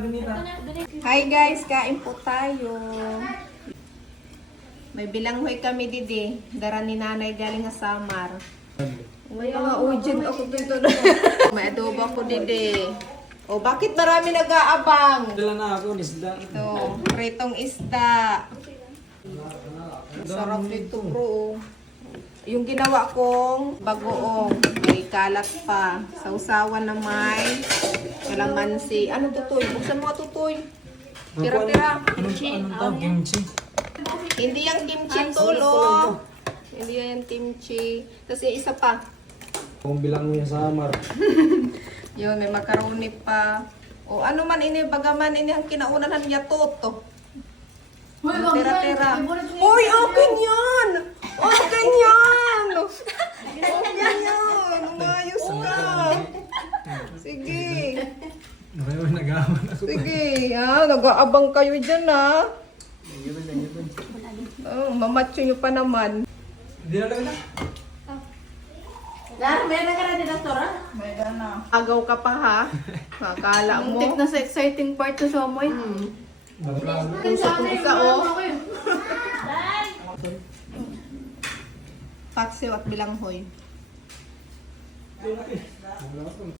Hi guys, kain po tayo. May bilanghoy kami didi. Dara ni nanay galing nga Samar. May mga ujin ako dito na. May adobo ako didi. O bakit marami nag-aabang? Dala na ako, isda. Ito, pritong isda. Sarap nito bro. Yung ginawa kong bagoong, may kalat pa. Sausawan na may kalamansi. Ano tutoy? Buksan mo tutoy. Tira-tira. Anong tawag? Kimchi? Hindi yung kimchi tulo. Hindi yan kimchi. Tapos yung isa pa. Kung bilang mo yung Samar. Yun, may macaroni pa. O ano man ini, bagaman ini ang kinaunahan niya toto. Tira-tira. Uy, akin yan! Akin yan! Akin yan! Umayos ka! Sige. Ngayon, nag-aaman ako. Sige, ha? Nag-aabang kayo dyan, ha? Oh, mamatcho nyo pa naman. Hindi na lang na. May na ka na din Tora? May na. Agaw ka pa, ha? Akala mo. Muntik na sa exciting part to sa mo. Pusa-pusa, oh. Paksiw at bilanghoy.